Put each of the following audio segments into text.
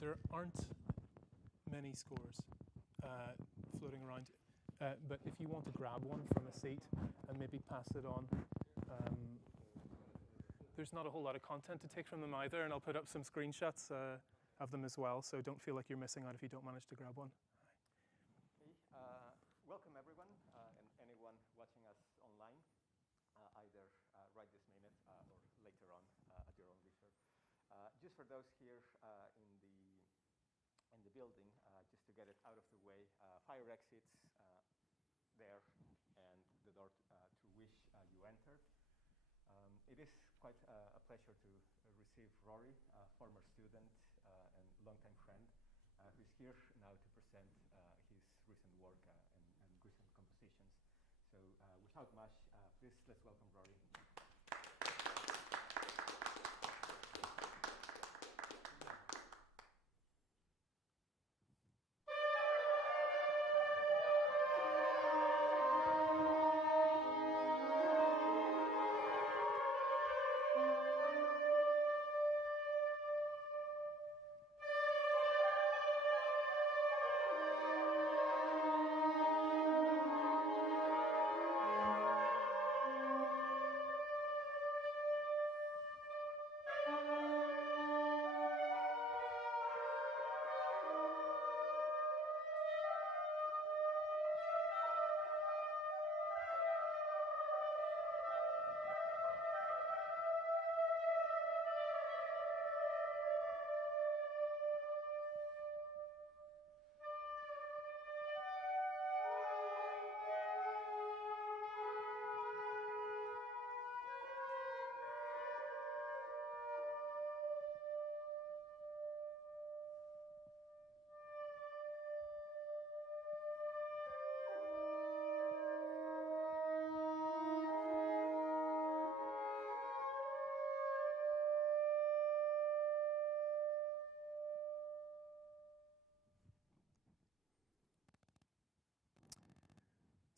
There aren't many scores floating around, but if you want to grab one from a seat and maybe pass it on, there's not a whole lot of content to take from them either, and I'll put up some screenshots of them as well, so don't feel like you're missing out if you don't manage to grab one. Hey, welcome everyone, and anyone watching us online, either right this minute or later on at your own leisure. Just for those here in the building, just to get it out of the way, fire exits there and the door through which you entered. It is quite a pleasure to receive Rory, former student and longtime friend, who's here now to present his recent work and recent compositions. So without much, please let's welcome Rory.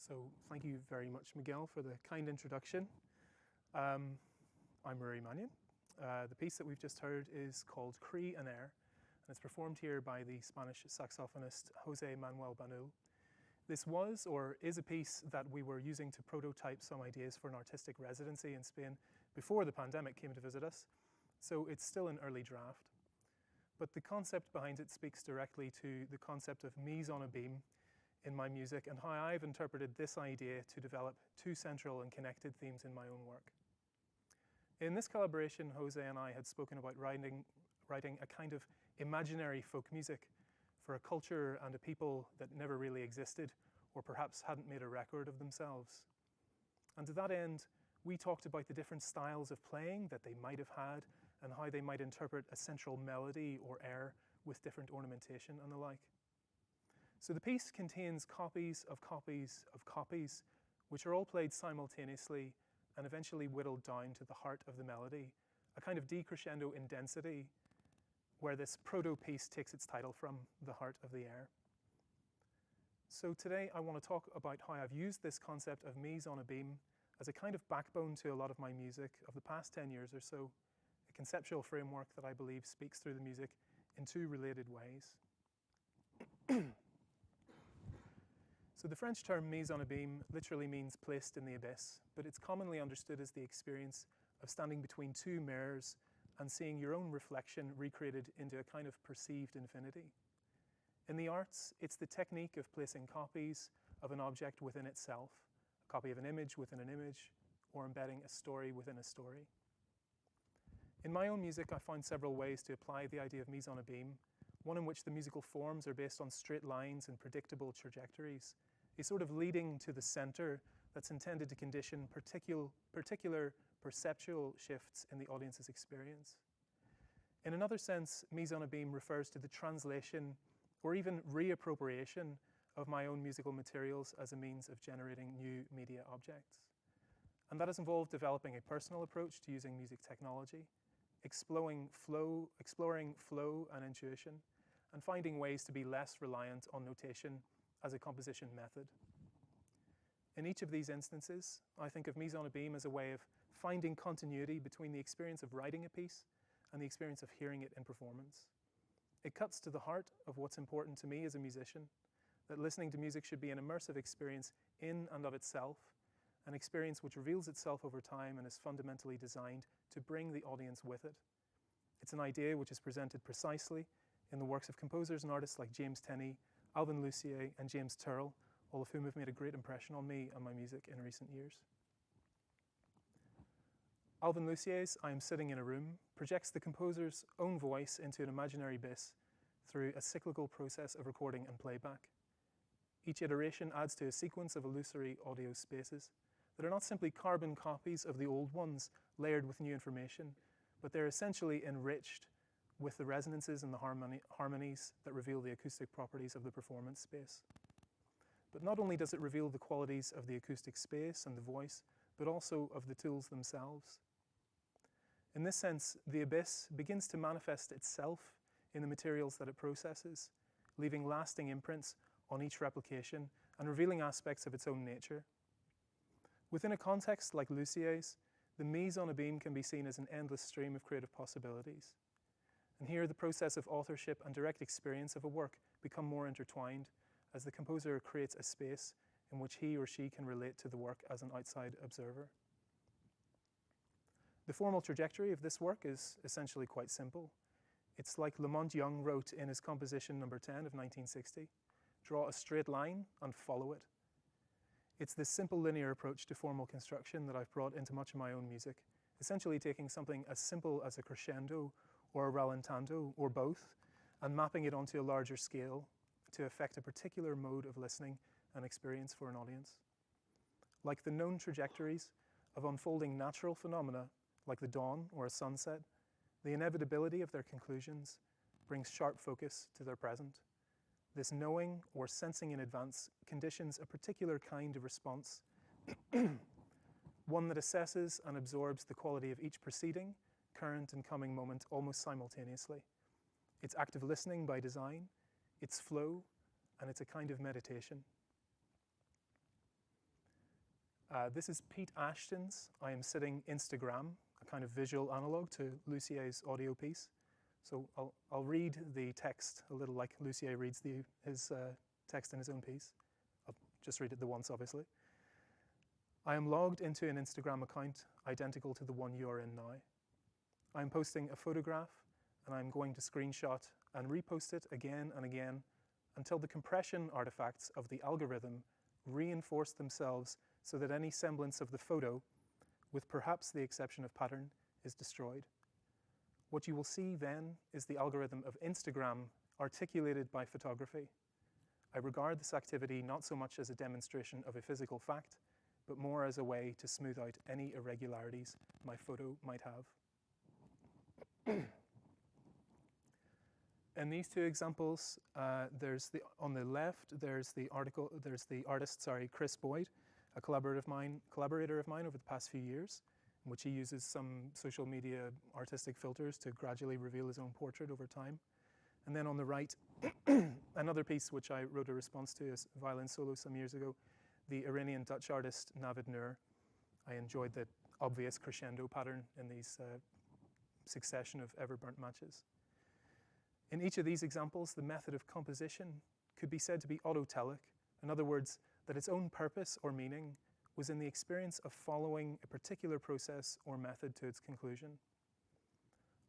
So thank you very much, Miguel, for the kind introduction. I'm Ruaidhrí Mannion. The piece that we've just heard is called Cree and Air, and it's performed here by the Spanish saxophonist José Manuel Banul. This was, or is, a piece that we were using to prototype some ideas for an artistic residency in Spain before the pandemic came to visit us, so it's still an early draft. But the concept behind it speaks directly to the concept of mise on a beam in my music and how I've interpreted this idea to develop two central and connected themes in my own work. In this collaboration, Jose and I had spoken about writing a kind of imaginary folk music for a culture and a people that never really existed or perhaps hadn't made a record of themselves. And to that end, we talked about the different styles of playing that they might have had and how they might interpret a central melody or air with different ornamentation and the like. So the piece contains copies of copies of copies, which are all played simultaneously and eventually whittled down to the heart of the melody, a kind of decrescendo in density, where this proto-piece takes its title from, the heart of the air. So today I want to talk about how I've used this concept of mise on a beam as a kind of backbone to a lot of my music of the past 10 years or so, a conceptual framework that I believe speaks through the music in two related ways. So the French term mise en abîme literally means placed in the abyss, but it's commonly understood as the experience of standing between two mirrors and seeing your own reflection recreated into a kind of perceived infinity. In the arts, it's the technique of placing copies of an object within itself, a copy of an image within an image, or embedding a story within a story. In my own music, I found several ways to apply the idea of mise en abîme, one in which the musical forms are based on straight lines and predictable trajectories, a sort of leading to the center that's intended to condition particular perceptual shifts in the audience's experience. In another sense, mise en abîme refers to the translation or even reappropriation of my own musical materials as a means of generating new media objects. And that has involved developing a personal approach to using music technology, exploring flow and intuition, and finding ways to be less reliant on notation as a composition method. In each of these instances, I think of mise en abîme as a way of finding continuity between the experience of writing a piece and the experience of hearing it in performance. It cuts to the heart of what's important to me as a musician, that listening to music should be an immersive experience in and of itself, an experience which reveals itself over time and is fundamentally designed to bring the audience with it. It's an idea which is presented precisely in the works of composers and artists like James Tenney, Alvin Lucier, and James Turrell, all of whom have made a great impression on me and my music in recent years. Alvin Lucier's I Am Sitting in a Room projects the composer's own voice into an imaginary abyss through a cyclical process of recording and playback. Each iteration adds to a sequence of illusory audio spaces that are not simply carbon copies of the old ones layered with new information, but they're essentially enriched with the resonances and the harmonies that reveal the acoustic properties of the performance space. But not only does it reveal the qualities of the acoustic space and the voice, but also of the tools themselves. In this sense, the abyss begins to manifest itself in the materials that it processes, leaving lasting imprints on each replication and revealing aspects of its own nature. Within a context like Lucier's, the mise en abîme can be seen as an endless stream of creative possibilities. And here the process of authorship and direct experience of a work become more intertwined as the composer creates a space in which he or she can relate to the work as an outside observer. The formal trajectory of this work is essentially quite simple. It's like Lamont Young wrote in his composition number 10 of 1960, draw a straight line and follow it. It's this simple linear approach to formal construction that I've brought into much of my own music, essentially taking something as simple as a crescendo or a rallentando or both, and mapping it onto a larger scale to affect a particular mode of listening and experience for an audience. Like the known trajectories of unfolding natural phenomena, like the dawn or a sunset, the inevitability of their conclusions brings sharp focus to their present. This knowing or sensing in advance conditions a particular kind of response, one that assesses and absorbs the quality of each preceding, current, and coming moment almost simultaneously. It's active listening by design, it's flow, and it's a kind of meditation. This is Pete Ashton's I Am Sitting Instagram, a kind of visual analog to Lucier's audio piece. So I'll read the text a little like Lucier reads his text in his own piece. I'll just read it the once, obviously. I am logged into an Instagram account identical to the one you are in now. I'm posting a photograph and I'm going to screenshot and repost it again and again until the compression artifacts of the algorithm reinforce themselves so that any semblance of the photo, with perhaps the exception of pattern, is destroyed. What you will see then is the algorithm of Instagram articulated by photography. I regard this activity not so much as a demonstration of a physical fact, but more as a way to smooth out any irregularities my photo might have. In these two examples, on the left, there's the artist, Chris Boyd, a collaborator of mine over the past few years, in which he uses some social media artistic filters to gradually reveal his own portrait over time. And then on the right, another piece which I wrote a response to as Violin Solo some years ago, the Iranian Dutch artist Navid Noor. I enjoyed the obvious crescendo pattern in these succession of ever-burnt matches. In each of these examples, the method of composition could be said to be autotelic. In other words, that its own purpose or meaning was in the experience of following a particular process or method to its conclusion.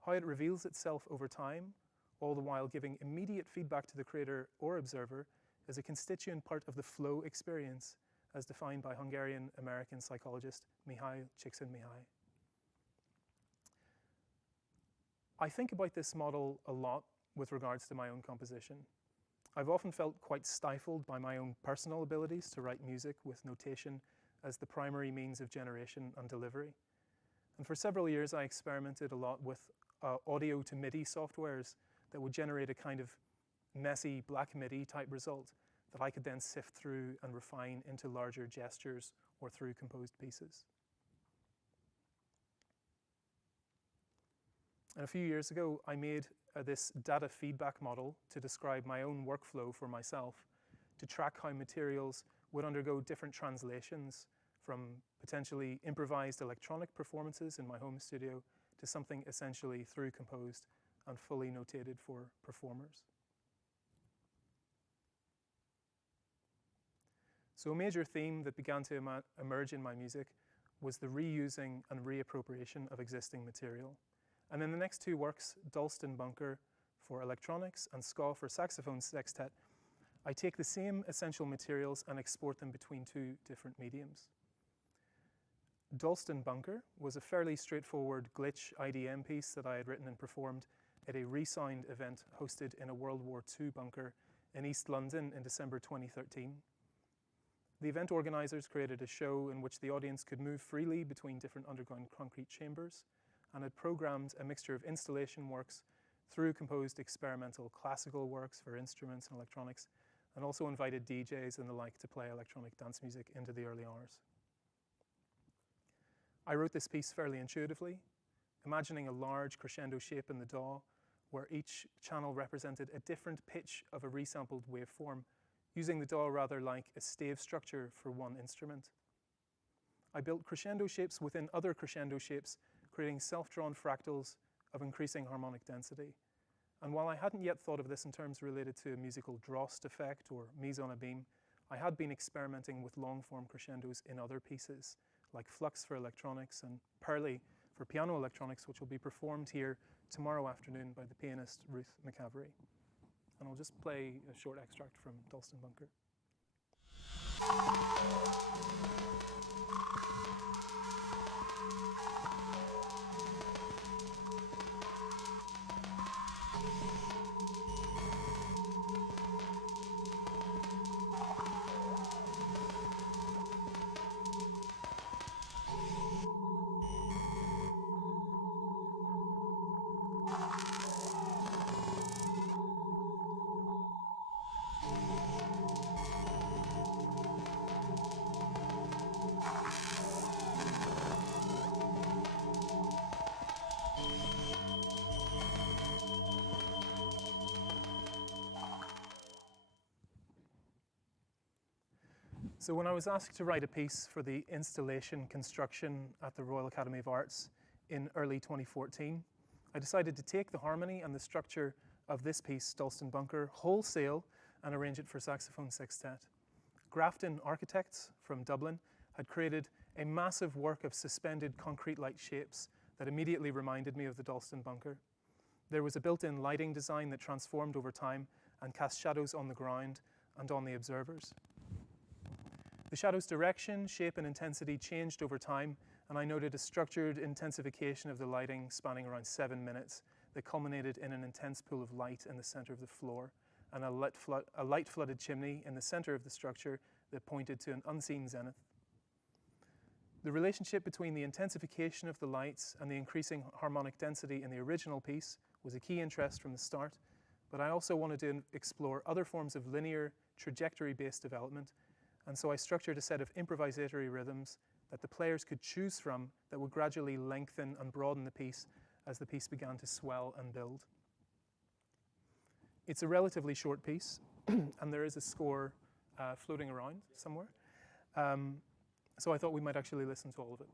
How it reveals itself over time, all the while giving immediate feedback to the creator or observer, is a constituent part of the flow experience, as defined by Hungarian-American psychologist Mihaly Csikszentmihalyi. I think about this model a lot with regards to my own composition. I've often felt quite stifled by my own personal abilities to write music with notation as the primary means of generation and delivery. And for several years, I experimented a lot with audio to MIDI softwares that would generate a kind of messy black MIDI type result that I could then sift through and refine into larger gestures or through composed pieces. And a few years ago, I made this data feedback model to describe my own workflow for myself, to track how materials would undergo different translations from potentially improvised electronic performances in my home studio to something essentially through composed and fully notated for performers. So a major theme that began to emerge in my music was the reusing and reappropriation of existing material. And in the next two works, Dulston Bunker for electronics and Ska for saxophone sextet, I take the same essential materials and export them between two different mediums. Dulston Bunker was a fairly straightforward glitch IDM piece that I had written and performed at a Resound event hosted in a World War II bunker in East London in December 2013. The event organizers created a show in which the audience could move freely between different underground concrete chambers and had programmed a mixture of installation works through composed experimental classical works for instruments and electronics, and also invited DJs and the like to play electronic dance music into the early hours. I wrote this piece fairly intuitively, imagining a large crescendo shape in the DAW where each channel represented a different pitch of a resampled waveform, using the DAW rather like a stave structure for one instrument. I built crescendo shapes within other crescendo shapes, creating self-drawn fractals of increasing harmonic density. And while I hadn't yet thought of this in terms related to a musical Drost effect or mise en abîme, I had been experimenting with long-form crescendos in other pieces, like Flux for electronics and Pearly for piano electronics, which will be performed here tomorrow afternoon by the pianist Ruth McCavery. And I'll just play a short extract from Dulston Bunker. So when I was asked to write a piece for the installation construction at the Royal Academy of Arts in early 2014, I decided to take the harmony and the structure of this piece, Dulston Bunker, wholesale and arrange it for saxophone sextet. Grafton Architects from Dublin had created a massive work of suspended concrete-like shapes that immediately reminded me of the Dulston Bunker. There was a built-in lighting design that transformed over time and cast shadows on the ground and on the observers. The shadow's direction, shape, and intensity changed over time, and I noted a structured intensification of the lighting spanning around 7 minutes that culminated in an intense pool of light in the center of the floor and a light-flooded chimney in the center of the structure that pointed to an unseen zenith. The relationship between the intensification of the lights and the increasing harmonic density in the original piece was a key interest from the start, but I also wanted to explore other forms of linear, trajectory-based development, and so I structured a set of improvisatory rhythms that the players could choose from that would gradually lengthen and broaden the piece as the piece began to swell and build. It's a relatively short piece, and there is a score floating around somewhere. So I thought we might actually listen to all of it.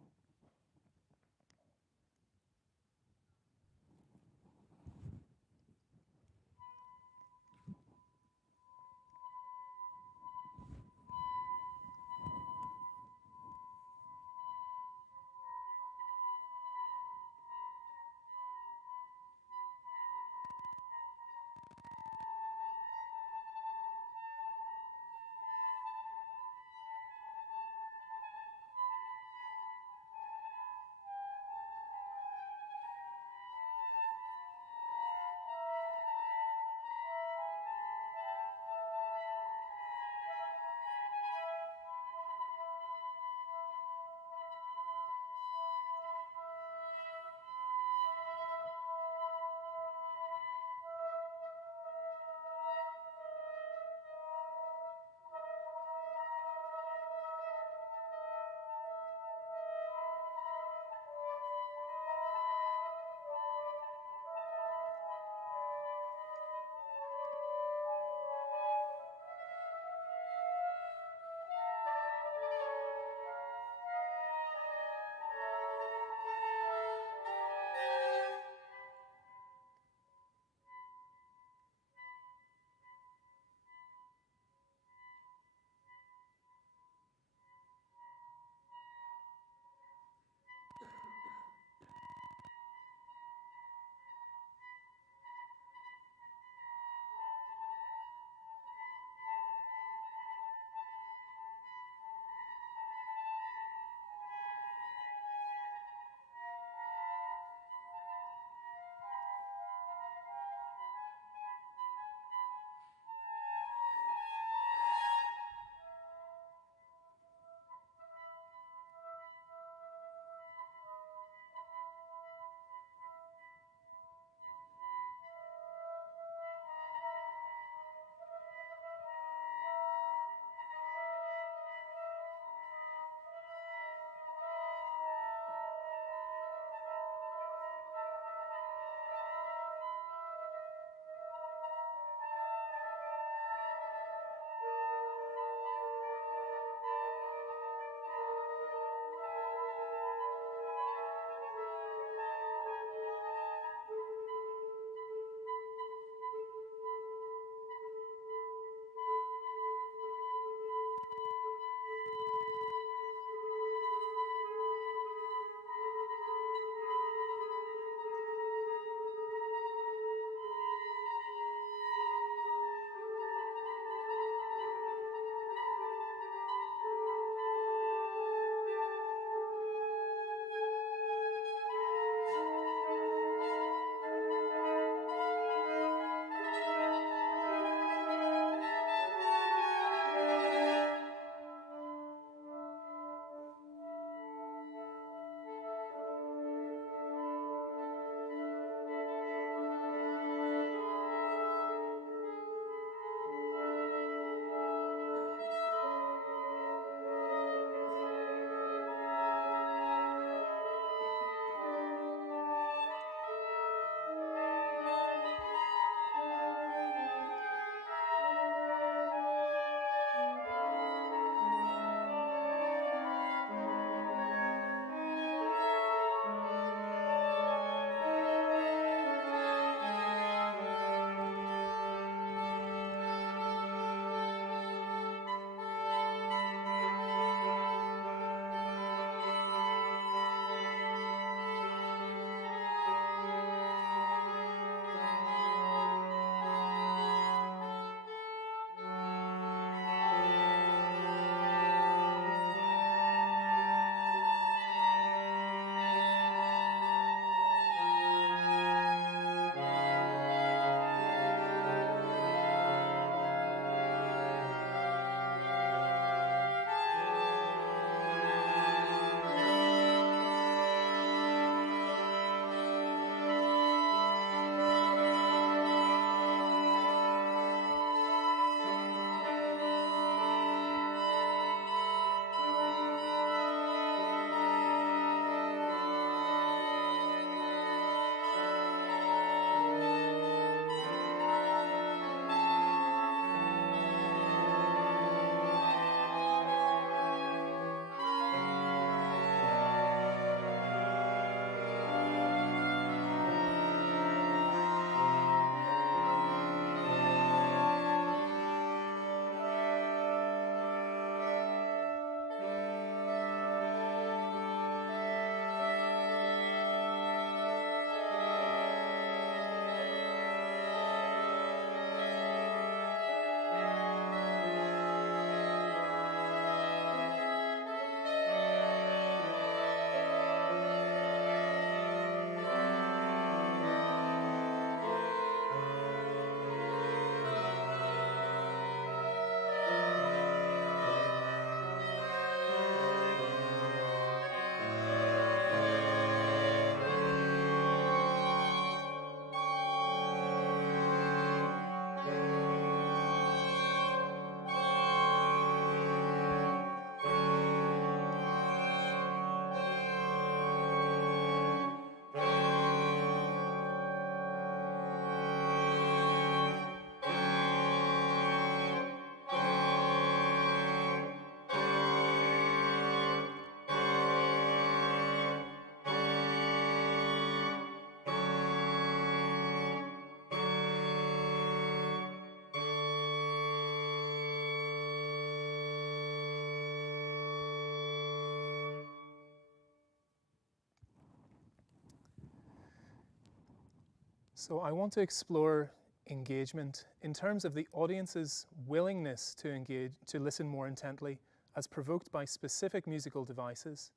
So I want to explore engagement in terms of the audience's willingness to engage, to listen more intently, as provoked by specific musical devices,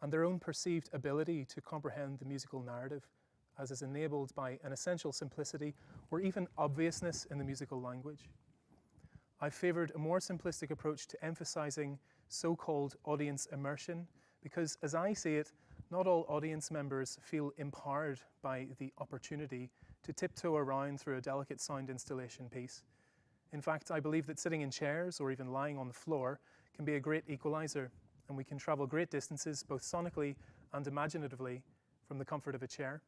and their own perceived ability to comprehend the musical narrative, as is enabled by an essential simplicity or even obviousness in the musical language. I've favoured a more simplistic approach to emphasising so-called audience immersion, because as I see it, not all audience members feel empowered by the opportunity to tiptoe around through a delicate sound installation piece. In fact, I believe that sitting in chairs or even lying on the floor can be a great equaliser, and we can travel great distances both sonically and imaginatively from the comfort of a chair.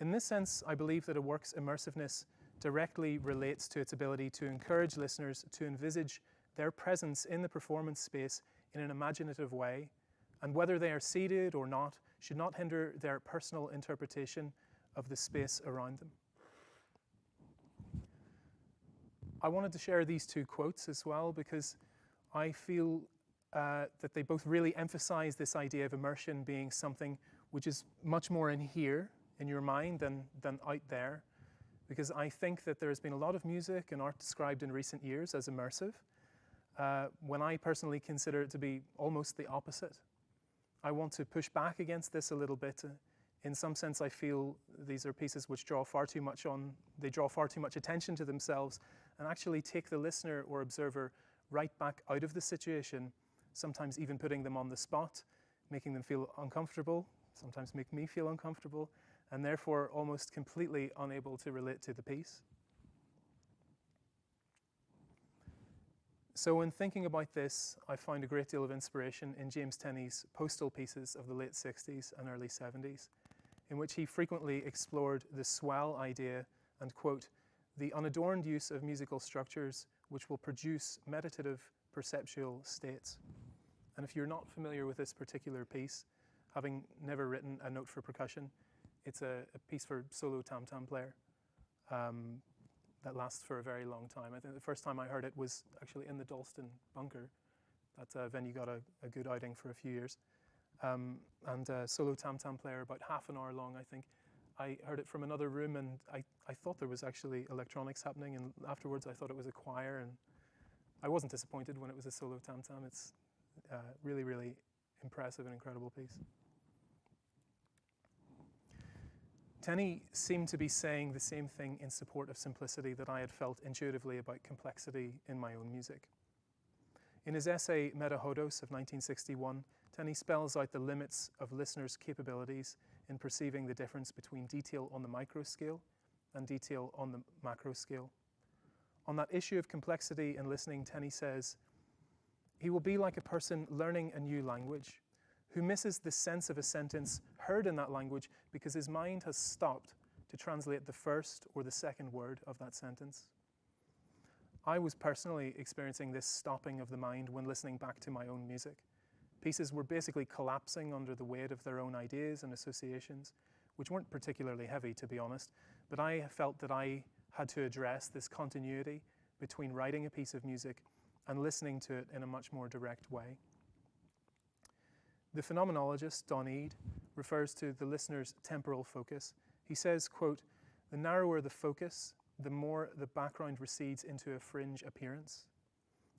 In this sense, I believe that a work's immersiveness directly relates to its ability to encourage listeners to envisage their presence in the performance space in an imaginative way, and whether they are seated or not should not hinder their personal interpretation of the space around them. I wanted to share these two quotes as well because I feel that they both really emphasize this idea of immersion being something which is much more in here, in your mind, than out there. Because I think that there has been a lot of music and art described in recent years as immersive, when I personally consider it to be almost the opposite. I want to push back against this a little bit. In some sense, I feel these are pieces which draw far too much attention to themselves and actually take the listener or observer right back out of the situation, sometimes even putting them on the spot, making them feel uncomfortable, sometimes make me feel uncomfortable, and therefore almost completely unable to relate to the piece. So in thinking about this, I found a great deal of inspiration in James Tenney's postal pieces of the late 60s and early 70s, in which he frequently explored the swell idea and, quote, the unadorned use of musical structures which will produce meditative perceptual states. And if you're not familiar with this particular piece, having never written a note for percussion, it's a piece for solo tam-tam player that lasts for a very long time. I think the first time I heard it was actually in the Dulston Bunker. That venue got a good outing for a few years. And solo tam-tam player, about half an hour long, I think. I heard it from another room, and I thought there was actually electronics happening, and afterwards I thought it was a choir, and I wasn't disappointed when it was a solo tam-tam. It's really, really impressive and incredible piece. Tenney seemed to be saying the same thing in support of simplicity that I had felt intuitively about complexity in my own music. In his essay Meta Hodos of 1961, Tenney spells out the limits of listeners' capabilities in perceiving the difference between detail on the micro scale and detail on the macro scale. On that issue of complexity in listening, Tenney says, he will be like a person learning a new language who misses the sense of a sentence heard in that language because his mind has stopped to translate the first or the second word of that sentence. I was personally experiencing this stopping of the mind when listening back to my own music. Pieces were basically collapsing under the weight of their own ideas and associations, which weren't particularly heavy, to be honest, but I felt that I had to address this continuity between writing a piece of music and listening to it in a much more direct way. The phenomenologist, Don Eade, refers to the listener's temporal focus. He says, quote, the narrower the focus, the more the background recedes into a fringe appearance.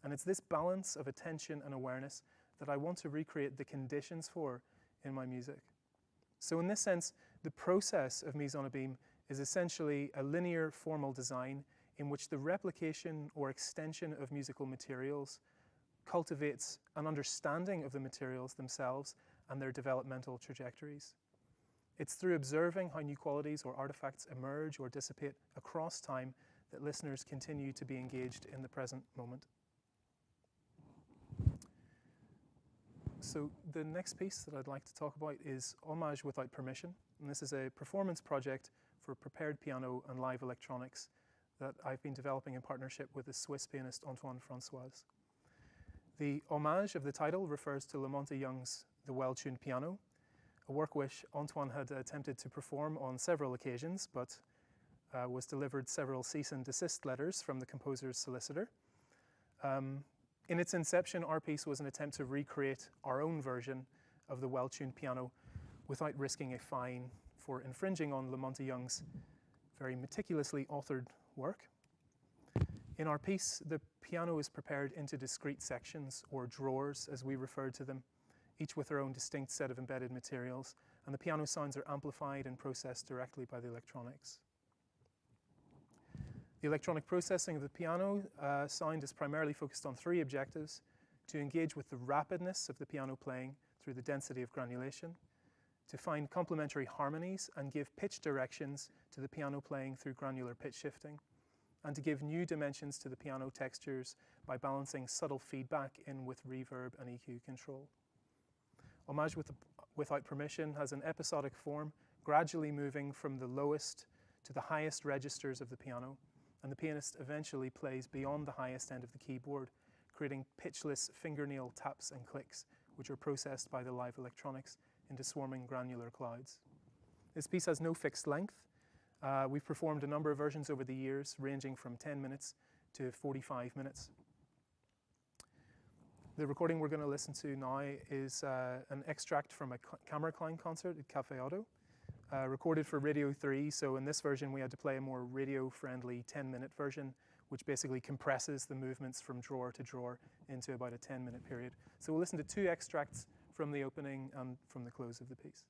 And it's this balance of attention and awareness that I want to recreate the conditions for in my music. So in this sense, the process of mise en abîme is essentially a linear formal design in which the replication or extension of musical materials cultivates an understanding of the materials themselves and their developmental trajectories. It's through observing how new qualities or artifacts emerge or dissipate across time that listeners continue to be engaged in the present moment. So the next piece that I'd like to talk about is Homage Without Permission, and this is a performance project for prepared piano and live electronics that I've been developing in partnership with the Swiss pianist Antoine Françoise. The homage of the title refers to Lamonte Young's The Well-Tuned Piano, a work which Antoine had attempted to perform on several occasions, but was delivered several cease and desist letters from the composer's solicitor. In its inception, our piece was an attempt to recreate our own version of The Well-Tuned Piano without risking a fine for infringing on Lamonte Young's very meticulously authored work. In our piece, the piano is prepared into discrete sections, or drawers as we refer to them, each with their own distinct set of embedded materials, and the piano sounds are amplified and processed directly by the electronics. The electronic processing of the piano sound is primarily focused on three objectives: to engage with the rapidness of the piano playing through the density of granulation, to find complementary harmonies and give pitch directions to the piano playing through granular pitch shifting, and to give new dimensions to the piano textures by balancing subtle feedback in with reverb and EQ control. Homage without permission has an episodic form, gradually moving from the lowest to the highest registers of the piano, and the pianist eventually plays beyond the highest end of the keyboard, creating pitchless fingernail taps and clicks, which are processed by the live electronics into swarming granular clouds. This piece has no fixed length. We've performed a number of versions over the years, ranging from 10 minutes to 45 minutes. The recording we're going to listen to now is an extract from a Kammerklang concert at Café Otto, recorded for Radio 3. So in this version, we had to play a more radio-friendly 10-minute version, which basically compresses the movements from drawer to drawer into about a 10-minute period. So we'll listen to two extracts from the opening and from the close of the piece.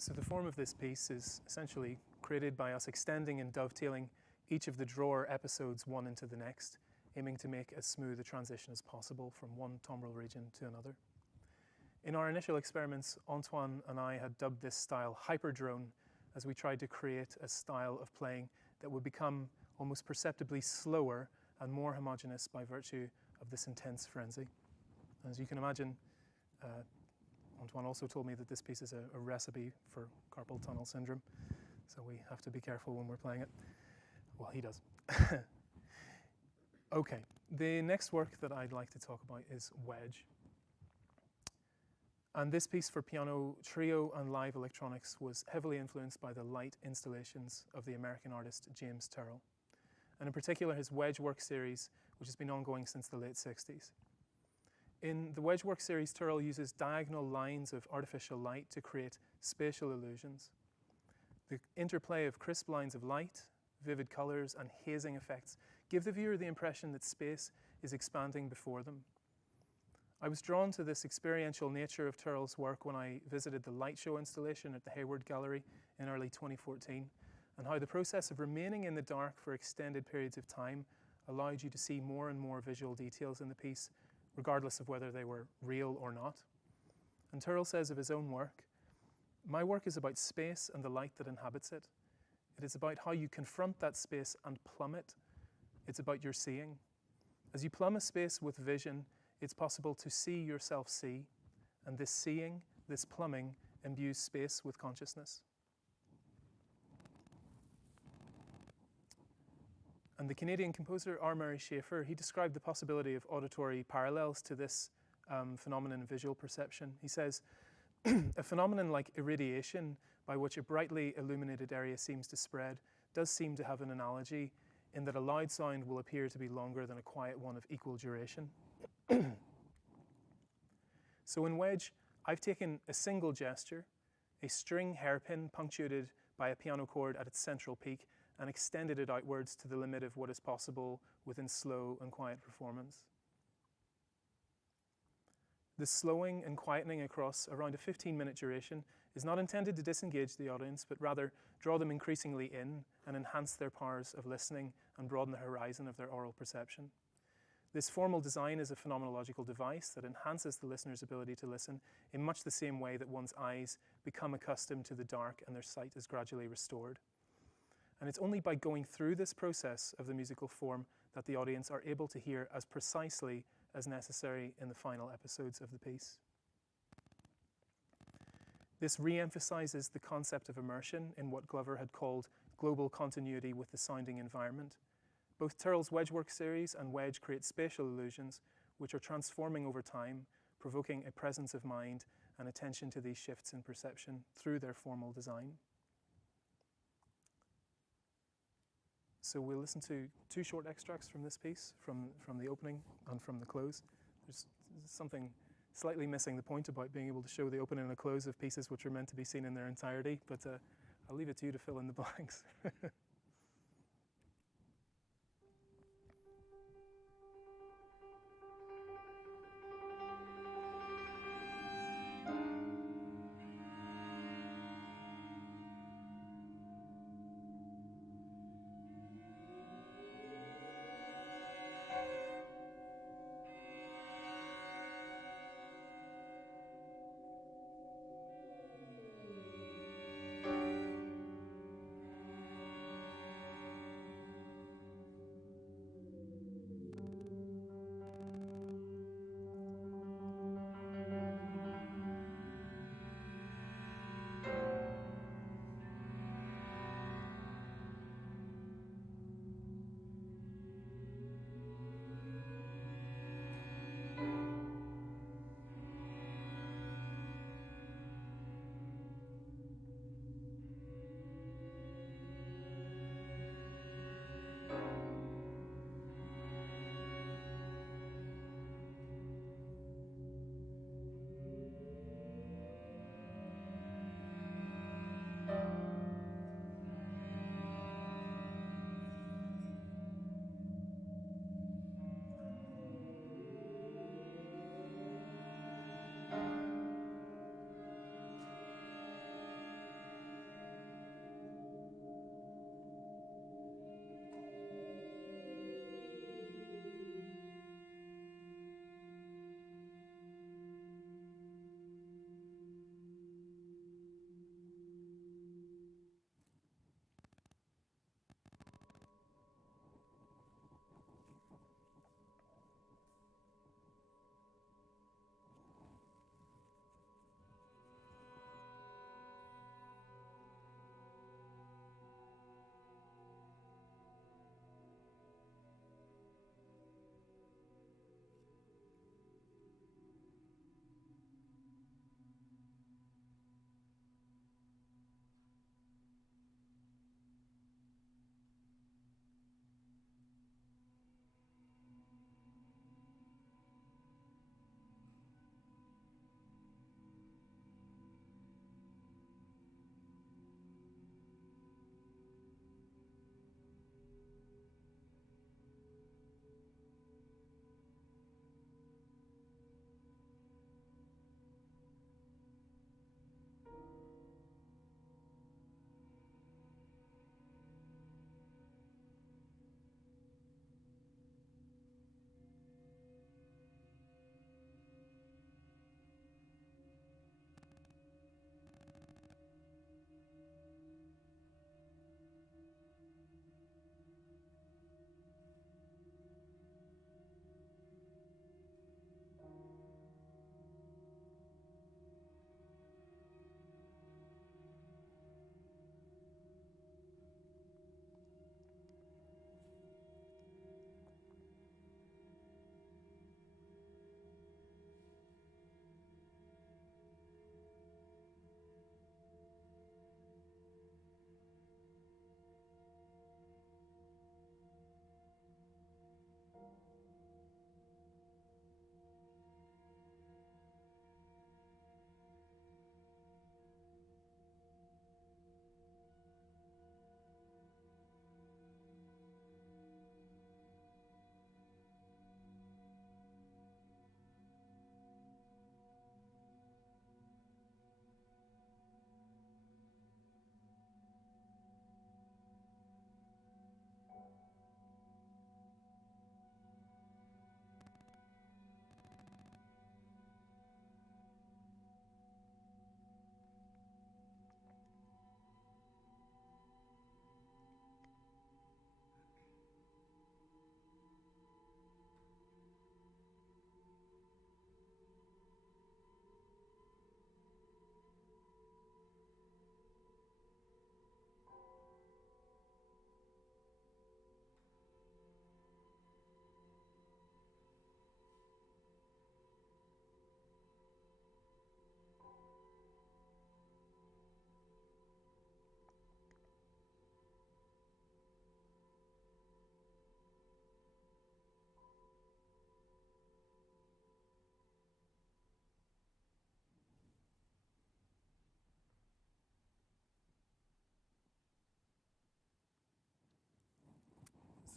So the form of this piece is essentially created by us extending and dovetailing each of the drawer episodes one into the next, aiming to make as smooth a transition as possible from one timbral region to another. In our initial experiments, Antoine and I had dubbed this style hyperdrone, as we tried to create a style of playing that would become almost perceptibly slower and more homogeneous by virtue of this intense frenzy. As you can imagine, Antoine also told me that this piece is a recipe for carpal tunnel syndrome, so we have to be careful when we're playing it. Well, he does. Okay, the next work that I'd like to talk about is Wedge. And this piece for piano, trio, and live electronics was heavily influenced by the light installations of the American artist James Turrell, and in particular his Wedge work series, which has been ongoing since the late 60s. In the Wedge work series, Turrell uses diagonal lines of artificial light to create spatial illusions. The interplay of crisp lines of light, vivid colors, and hazing effects give the viewer the impression that space is expanding before them. I was drawn to this experiential nature of Turrell's work when I visited the light show installation at the Hayward Gallery in early 2014, and how the process of remaining in the dark for extended periods of time allowed you to see more and more visual details in the piece, regardless of whether they were real or not. And Turrell says of his own work, "My work is about space and the light that inhabits it. It is about how you confront that space and plumb it. It's about your seeing. As you plumb a space with vision, it's possible to see yourself see, and this seeing, this plumbing, imbues space with consciousness." And the Canadian composer R. Murray Schafer, he described the possibility of auditory parallels to this phenomenon in visual perception. He says, "A phenomenon like irradiation, by which a brightly illuminated area seems to spread, does seem to have an analogy in that a loud sound will appear to be longer than a quiet one of equal duration." So in Wedge, I've taken a single gesture, a string hairpin punctuated by a piano chord at its central peak, and extended it outwards to the limit of what is possible within slow and quiet performance. The slowing and quietening across around a 15-minute duration is not intended to disengage the audience, but rather draw them increasingly in and enhance their powers of listening and broaden the horizon of their aural perception. This formal design is a phenomenological device that enhances the listener's ability to listen in much the same way that one's eyes become accustomed to the dark and their sight is gradually restored. And it's only by going through this process of the musical form that the audience are able to hear as precisely as necessary in the final episodes of the piece. This re-emphasizes the concept of immersion in what Glover had called global continuity with the sounding environment. Both Turrell's Wedge work series and Wedge create spatial illusions which are transforming over time, provoking a presence of mind and attention to these shifts in perception through their formal design. So we'll listen to two short extracts from this piece, from the opening and from the close. There's something slightly missing the point about being able to show the opening and the close of pieces which are meant to be seen in their entirety, but I'll leave it to you to fill in the blanks.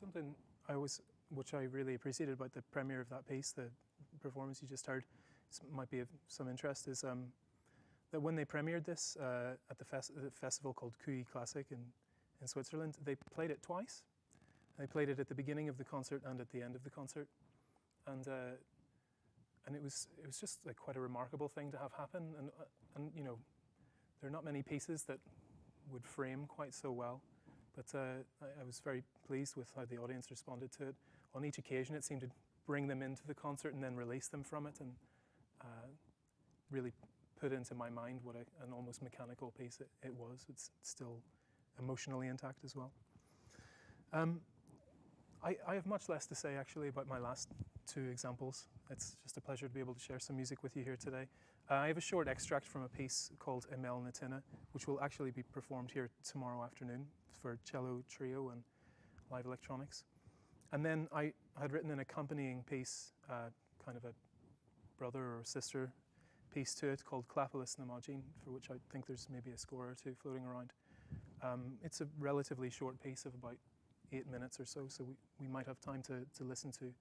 Something which I really appreciated about the premiere of that piece, the performance you just heard, might be of some interest, is that when they premiered this at the festival called QE Classic in Switzerland, they played it twice. They played it at the beginning of the concert and at the end of the concert, and it was just like quite a remarkable thing to have happen. And you know, there are not many pieces that would frame quite so well. But I was very pleased with how the audience responded to it. On each occasion, it seemed to bring them into the concert and then release them from it, and really put into my mind what an almost mechanical piece it was. It's still emotionally intact as well. I have much less to say, actually, about my last two examples. It's just a pleasure to be able to share some music with you here today. I have a short extract from a piece called Emel Natina, which will actually be performed here tomorrow afternoon for cello trio and live electronics. And then I had written an accompanying piece, kind of a brother or sister piece to it, called Clapolis Namagin, for which I think there's maybe a score or two floating around. It's a relatively short piece of about 8 minutes or so we might have time to listen to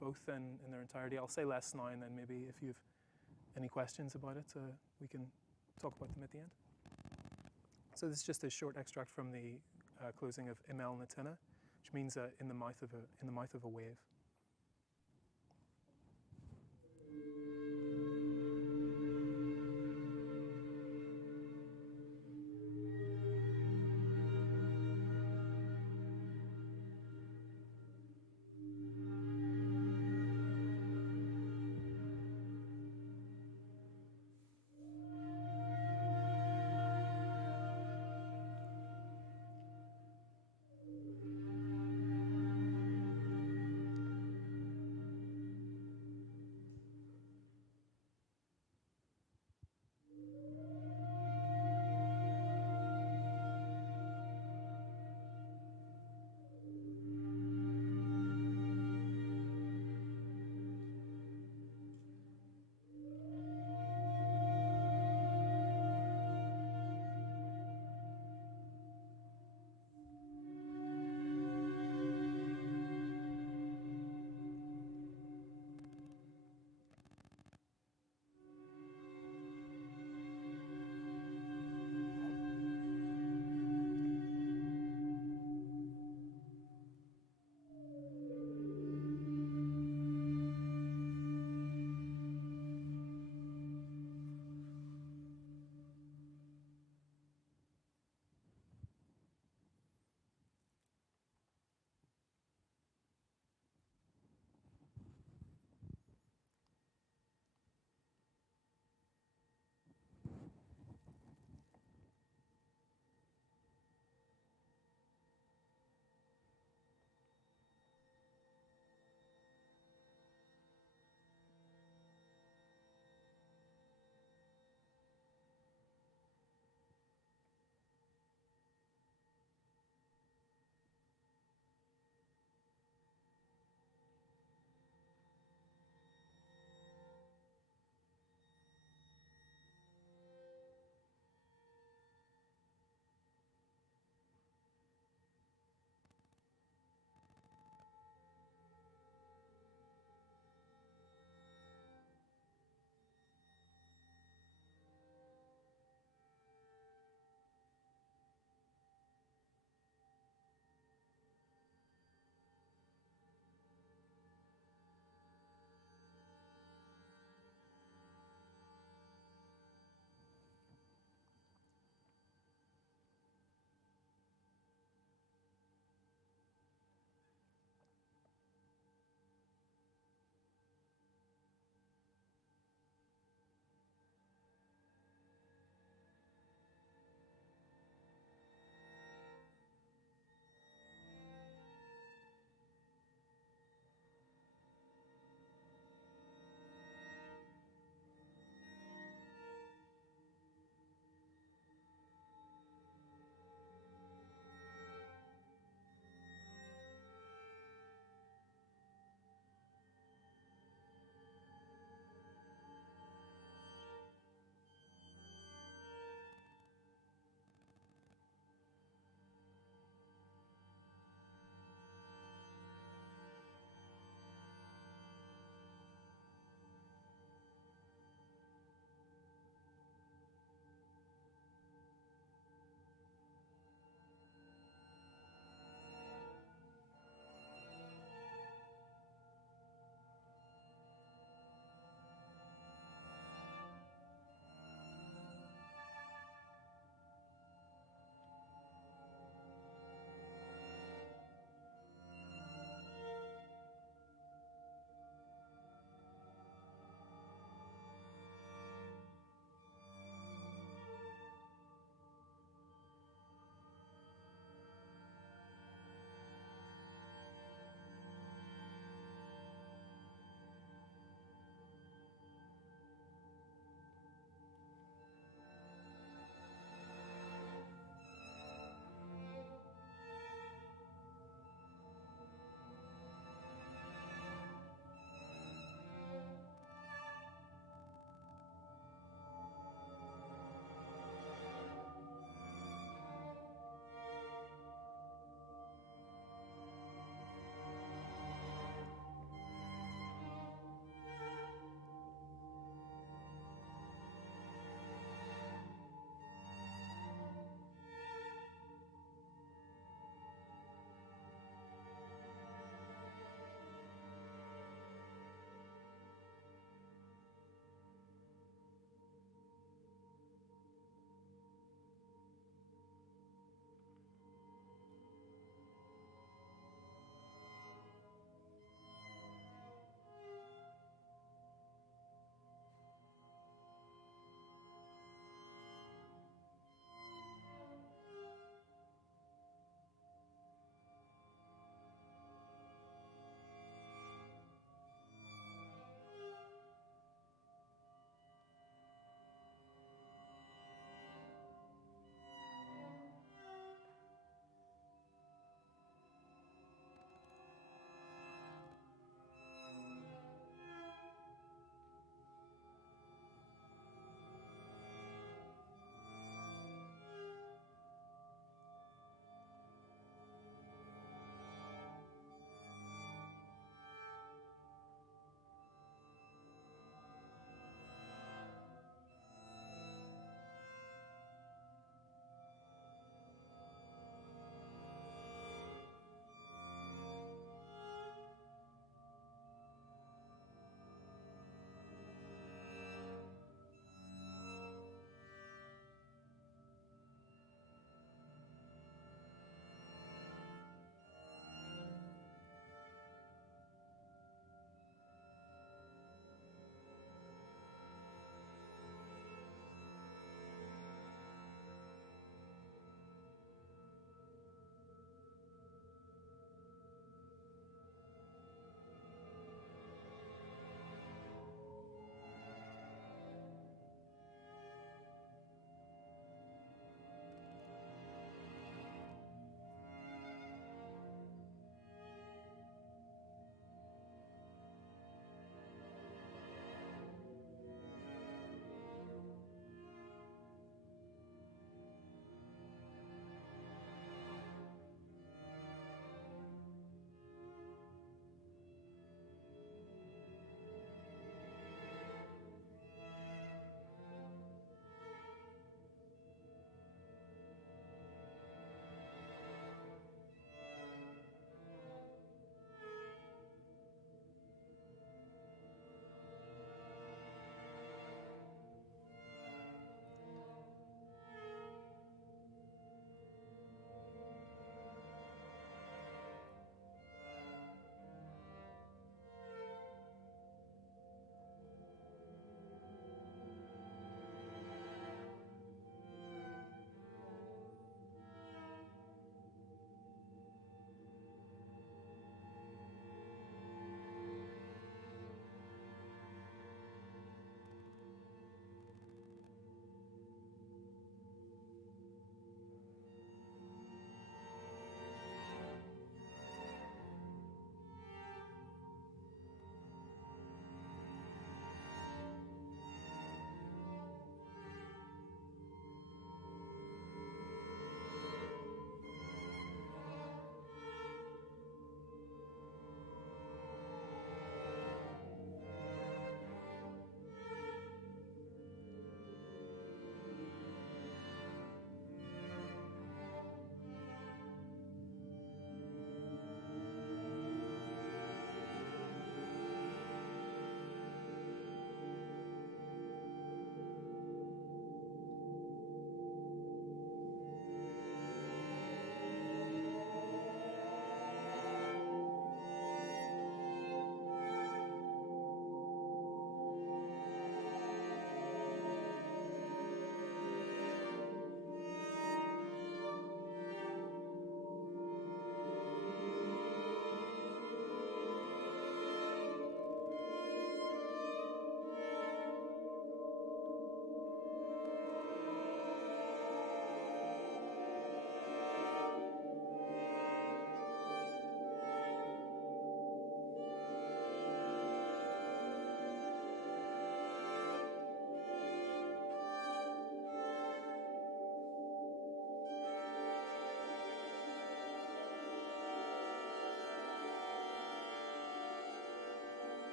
both in their entirety. I'll say less now, and then maybe if you have any questions about it, we can talk about them at the end. So this is just a short extract from the closing of Emel Natina, which means in the mouth of a wave.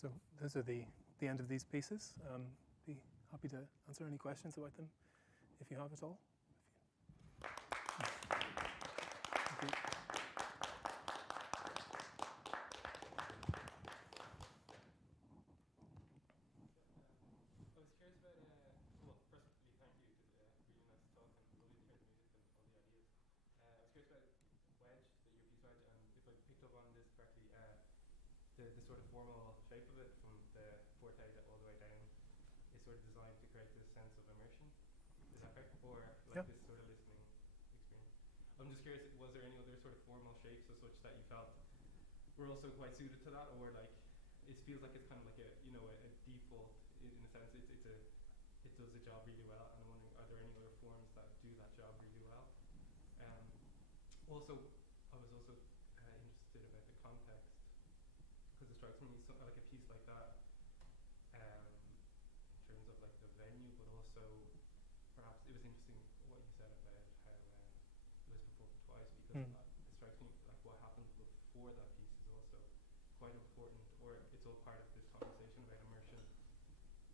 So those are the end of these pieces. Be happy to answer any questions about them if you have at all. Thank you. The sort of formal shape of it, from the forte all the way down, is sort of designed to create this sense of immersion. Is that correct? Or like this sort of listening experience? I'm just curious, was there any other sort of formal shapes as such that you felt were also quite suited to that, or like it feels like it's kind of like a a default in a sense. It does the job really well, and I'm wondering, are there any other forms that do that job really well? Also, I was also interested about the context, because it strikes me like a piece like that, in terms of like the venue, but also perhaps it was interesting what you said about how it was performed twice, because it strikes me like what happens before that piece is also quite important, or it's all part of this conversation about immersion.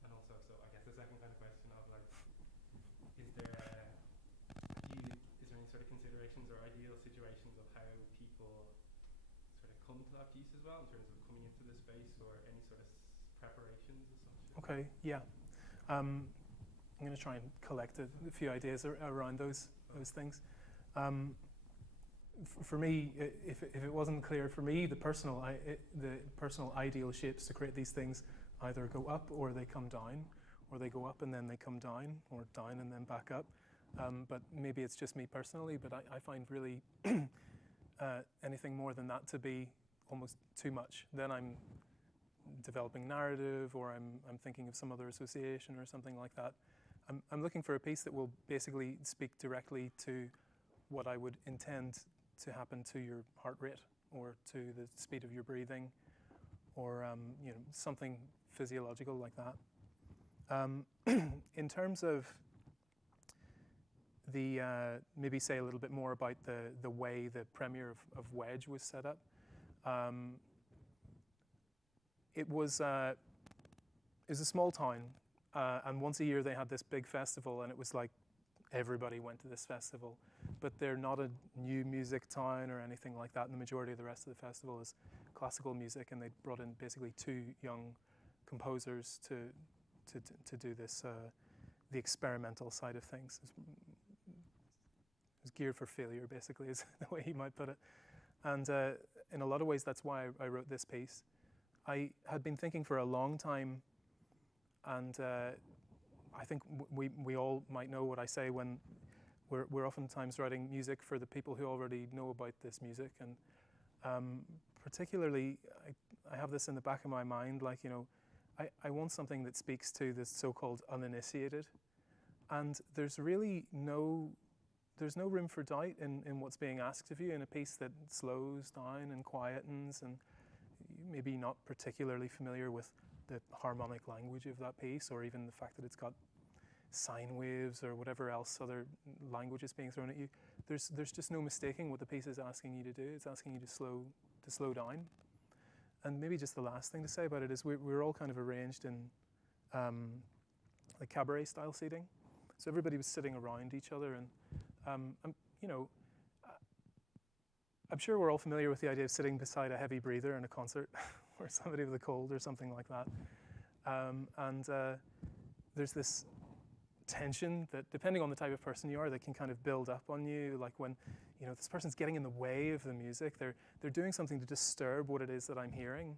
And also, so I guess the second kind of question of like, is there any sort of considerations or ideal situations of how people sort of come to that piece as well, in terms of coming into the space, or any sort of preparations as such? Okay, yeah. I'm going to try and collect a few ideas around those things. For me, if it wasn't clear, for me, the personal ideal shapes to create these things either go up or they come down, or they go up and then they come down, or down and then back up. But maybe it's just me personally, but I find really anything more than that to be almost too much. Then I'm developing narrative, or I'm thinking of some other association or something like that. I'm looking for a piece that will basically speak directly to what I would intend to happen to your heart rate, or to the speed of your breathing, or something physiological like that. In terms of the maybe say a little bit more about the way the premiere of Wedge was set up. It was a small town, and once a year they had this big festival, and it was like everybody went to this festival. But they're not a new music town or anything like that, and the majority of the rest of the festival is classical music, and they brought in basically 2 young composers to do this, the experimental side of things. It was geared for failure, basically, is the way you might put it. And in a lot of ways, that's why I wrote this piece. I had been thinking for a long time, and I think we all might know what I say when we're oftentimes writing music for the people who already know about this music. And particularly, I have this in the back of my mind, like, I want something that speaks to the so-called uninitiated. And there's really no room for doubt in what's being asked of you in a piece that slows down and quietens, and you may be not particularly familiar with the harmonic language of that piece, or even the fact that it's got sine waves or whatever else other language is being thrown at you. There's just no mistaking what the piece is asking you to do. It's asking you to slow down. And maybe just the last thing to say about it is we're all kind of arranged in like cabaret style seating. So everybody was sitting around each other, and I'm sure we're all familiar with the idea of sitting beside a heavy breather in a concert, or somebody with a cold or something like that. And there's this tension that, depending on the type of person you are, that can kind of build up on you. Like when this person's getting in the way of the music, they're doing something to disturb what it is that I'm hearing.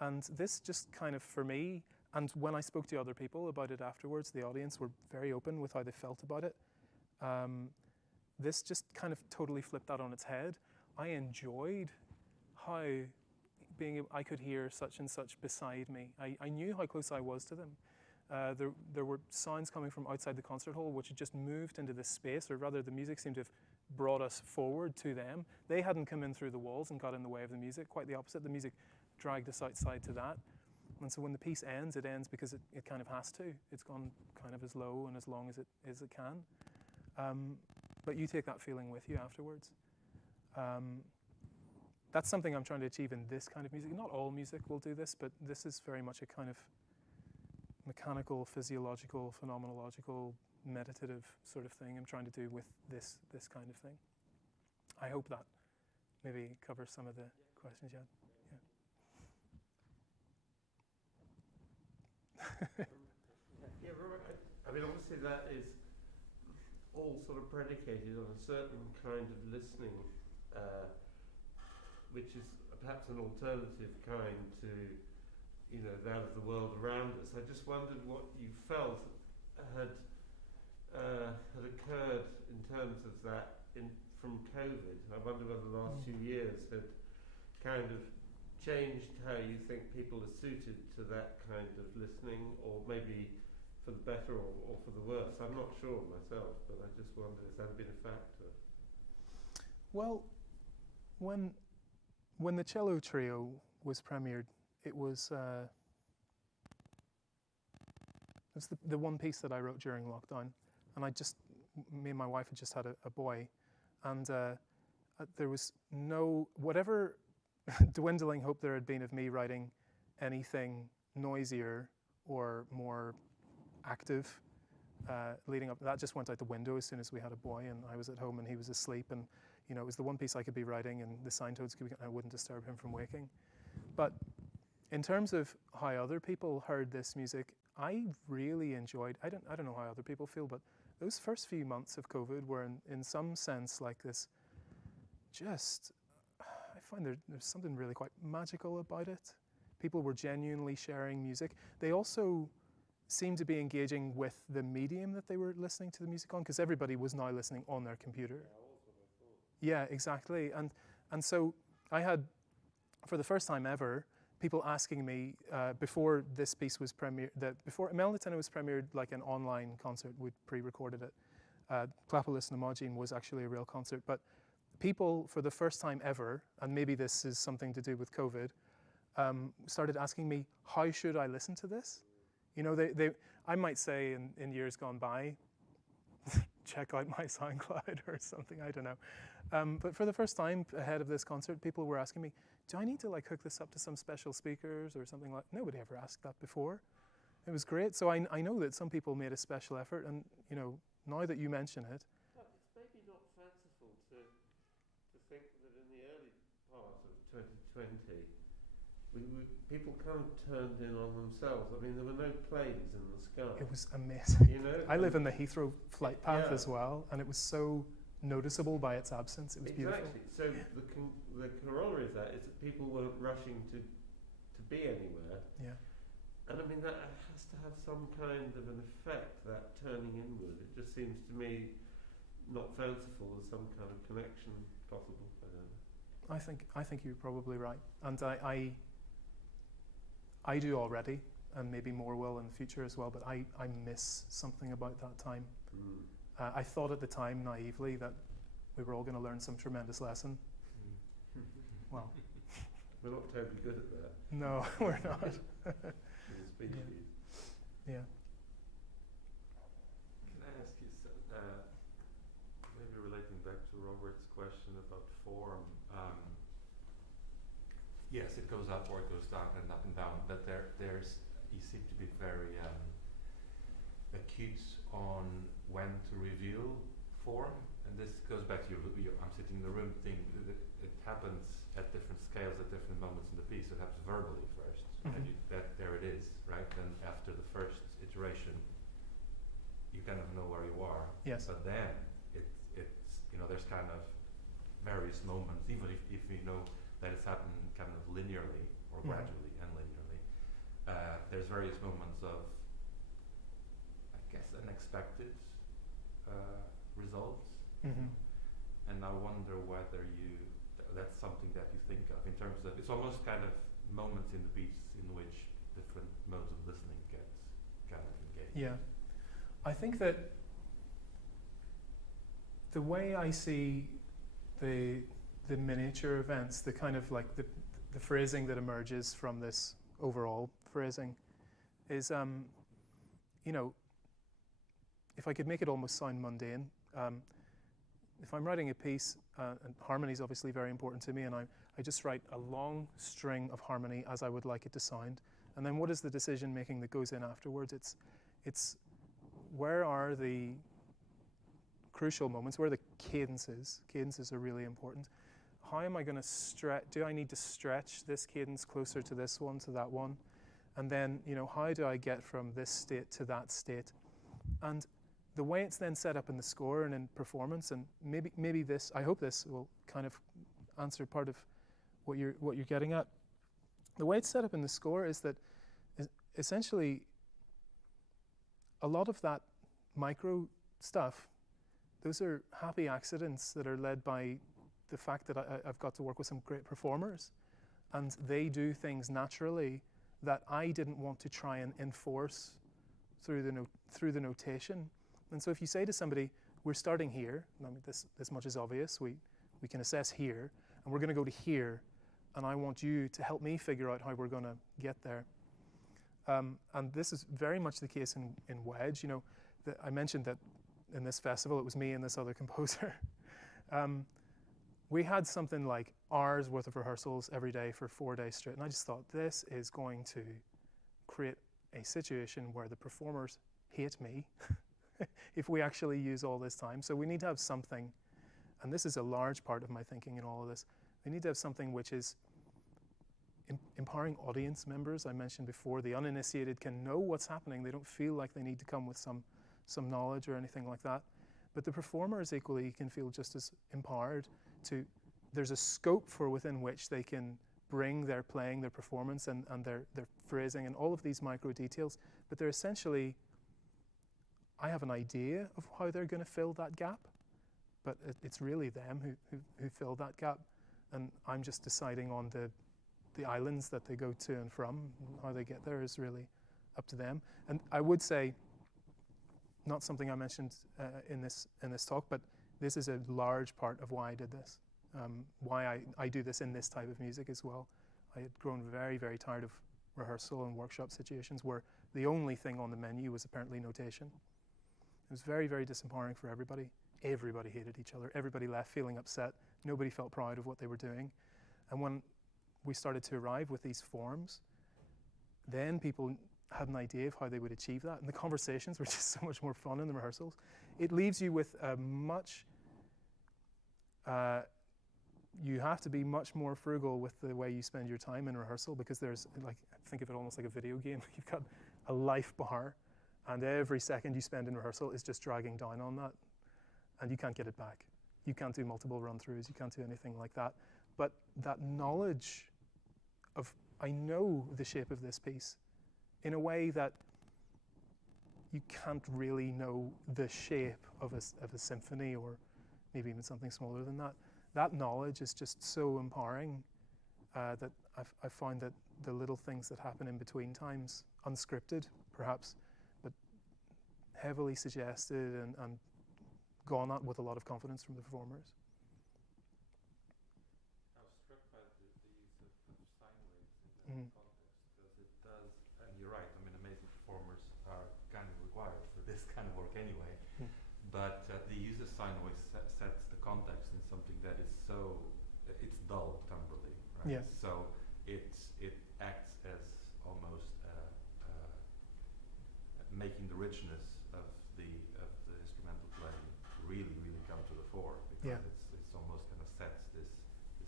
And this just kind of, for me, and when I spoke to other people about it afterwards, the audience were very open with how they felt about it. This just kind of totally flipped that on its head. I enjoyed how I could hear such and such beside me. I knew how close I was to them. There were sounds coming from outside the concert hall which had just moved into this space, or rather the music seemed to have brought us forward to them. They hadn't come in through the walls and got in the way of the music, quite the opposite. The music dragged us outside to that. And so when the piece ends, it ends because it kind of has to. It's gone kind of as low and as long as it can. But you take that feeling with you afterwards. that's something I'm trying to achieve in this kind of music. Not all music will do this, but this is very much a kind of mechanical, physiological, phenomenological, meditative sort of thing I'm trying to do with this kind of thing. I hope that maybe covers some of the questions you had. Yeah, Robert, I mean, obviously that is all sort of predicated on a certain kind of listening, which is perhaps an alternative kind to, you know, that of the world around us. I just wondered what you felt had occurred in terms of that from COVID. I wonder whether the last few years had kind of changed how you think people are suited to that kind of listening, or maybe for the better or for the worse. I'm not sure myself, but I just wonder if that had been a factor. Well, when the cello trio was premiered, it was the one piece that I wrote during lockdown, and me and my wife had just had a boy, and there was no, whatever dwindling hope there had been of me writing anything noisier or more active leading up, that just went out the window as soon as we had a boy and I was at home and he was asleep, and you know, it was the one piece I could be writing, and the sign tones I wouldn't disturb him from waking. But in terms of how other people heard this music, I really enjoyed, I don't know how other people feel, but those first few months of COVID were in some sense like this, just, I find there's something really quite magical about it. People were genuinely sharing music. They also seemed to be engaging with the medium that they were listening to the music on, because everybody was now listening on their computer. Yeah, exactly. And so I had, for the first time ever, people asking me before this piece was premiered, before Melnitena was premiered like an online concert, we'd pre-recorded it. Clapolis Nemogene was actually a real concert, but people for the first time ever, and maybe this is something to do with COVID, started asking me, how should I listen to this? You know, I might say in years gone by, check out my SoundCloud or something, I don't know. But for the first time ahead of this concert, people were asking me, do I need to like hook this up to some special speakers or something like, nobody ever asked that before. It was great. So I know that some people made a special effort, and you know, now that you mention it. But it's maybe not fanciful to think that in the early part of 2020, people kind of turned in on themselves. I mean, there were no planes in the sky. It was amazing. You know, I live in the Heathrow flight path as well, and it was so noticeable by its absence. It was beautiful. So the corollary of that is that people weren't rushing to be anywhere. Yeah. And I mean, that has to have some kind of an effect, that turning inward. It just seems to me not fanciful. There's some kind of connection possible. I think you're probably right, and I do already, and maybe more will in the future as well, but I miss something about that time. I thought at the time, naively, that we were all going to learn some tremendous lesson. Well, we're not terribly good at that. No, we're not. Yeah. Can I ask you, maybe relating back to Robert's question about form? Yes, it goes up or it goes down and down, but you seem to be very acute on when to reveal form, and this goes back to your I'm sitting in the room thing. It happens at different scales at different moments in the piece. It happens verbally first, and there it is, right? Then after the first iteration, you kind of know where you are. Yes. But then it's there's kind of various moments, even if you know that it's happening kind of linearly or gradually and linearly. There's various moments of, I guess, unexpected results. And I wonder whether that's something that you think of in terms of, it's almost kind of moments in the piece in which different modes of listening get kind of engaged. Yeah. I think that the way I see the miniature events, the kind of like the phrasing that emerges from this overall phrasing is, you know, if I could make it almost sound mundane, if I'm writing a piece, and harmony is obviously very important to me, and I just write a long string of harmony as I would like it to sound. And then what is the decision making that goes in afterwards? It's where are the crucial moments, where are the cadences? Cadences are really important. How am I going to stretch? Do I need to stretch this cadence closer to this one, to that one? And then, how do I get from this state to that state? And the way it's then set up in the score and in performance, and maybe this, I hope this will kind of answer part of what you're getting at. The way it's set up in the score is that essentially a lot of that micro stuff, those are happy accidents that are led by the fact that I've got to work with some great performers, and they do things naturally that I didn't want to try and enforce through the notation. And so if you say to somebody, we're starting here, I mean, this much is obvious, we can assess here, and we're going to go to here, and I want you to help me figure out how we're going to get there. And this is very much the case in Wedge. I mentioned that in this festival it was me and this other composer. We had something like hours worth of rehearsals every day for 4 days straight, and I just thought this is going to create a situation where the performers hate me if we actually use all this time. So we need to have something, and this is a large part of my thinking in all of this, we need to have something which is empowering audience members. I mentioned before, the uninitiated can know what's happening. They don't feel like they need to come with some knowledge or anything like that. But the performers equally can feel just as empowered to, there's a scope for within which they can bring their playing, their performance, and their phrasing, and all of these micro details. But they're essentially, I have an idea of how they're going to fill that gap, but it's really them who fill that gap. And I'm just deciding on the islands that they go to and from. How they get there is really up to them. And I would say, not something I mentioned in this talk, but this is a large part of why I did this, why I do this in this type of music as well. I had grown very, very tired of rehearsal and workshop situations where the only thing on the menu was apparently notation. It was very, very disempowering for everybody. Everybody hated each other. Everybody left feeling upset. Nobody felt proud of what they were doing. And when we started to arrive with these forms, then people had an idea of how they would achieve that. And the conversations were just so much more fun in the rehearsals. It leaves you with a much, you have to be much more frugal with the way you spend your time in rehearsal, because there's, like, think of it almost like a video game. You've got a life bar, and every second you spend in rehearsal is just dragging down on that, and you can't get it back. You can't do multiple run-throughs, you can't do anything like that. But that knowledge of, I know the shape of this piece, in a way that you can't really know the shape of a symphony, or maybe even something smaller than that. That knowledge is just so empowering that I've found that the little things that happen in between times, unscripted perhaps, but heavily suggested and gone at with a lot of confidence from the performers. I was struck by the use of sine waves in that context, because it does, and you're right, I mean, amazing performers are kind of required for this kind of work anyway, but the use of sine waves sets the context in something that is so, it's dull temporally, right? Yeah. So it acts as almost making the richness of the instrumental playing really, really come to the fore, because it's almost kind of sets this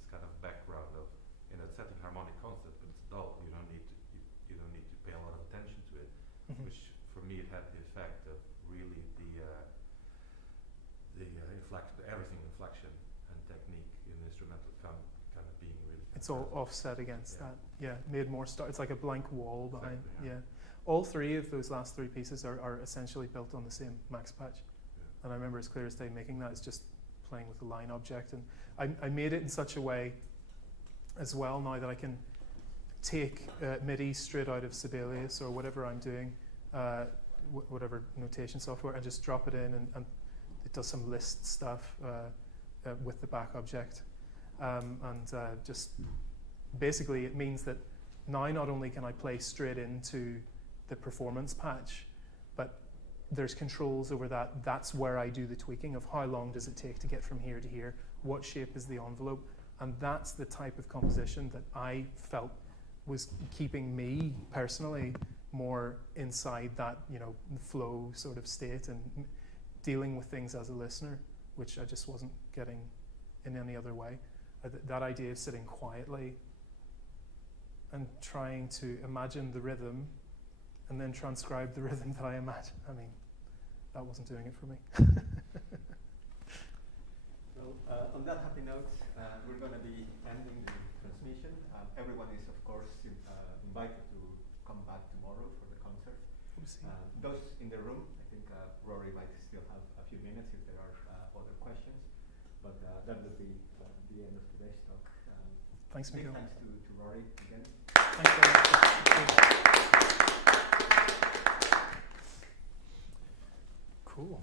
kind of background of, it's setting harmonic concept, but it's dull. You don't need to pay a lot of attention to it, which for me it had the effect of really the inflection, inflection and technique in the instrumental kind of being really. It's all offset against that. Yeah, made more it's like a blank wall behind. Exactly, yeah. All three of those last three pieces are essentially built on the same max patch. And I remember as clear as day making that. It's just playing with the line object. And I made it in such a way as well now that I can take MIDI straight out of Sibelius or whatever I'm doing, whatever notation software, and just drop it in, and it does some list stuff with the back object. Just basically it means that now not only can I play straight into the performance patch, but there's controls over that. That's where I do the tweaking of how long does it take to get from here to here, what shape is the envelope, and that's the type of composition that I felt was keeping me personally more inside that, flow sort of state and dealing with things as a listener, which I just wasn't getting in any other way. That idea of sitting quietly and trying to imagine the rhythm and then transcribe the rhythm that I imagine. I mean, that wasn't doing it for me. Well, on that happy note, we're going to be ending the transmission. Everyone is, of course, invited to come back tomorrow for the concert. Those in the room, I think Rory might still have a few minutes if there are other questions. But that will be the end of today's talk. Thanks, Miguel. Thanks to Rory again. Thanks very much. Cool.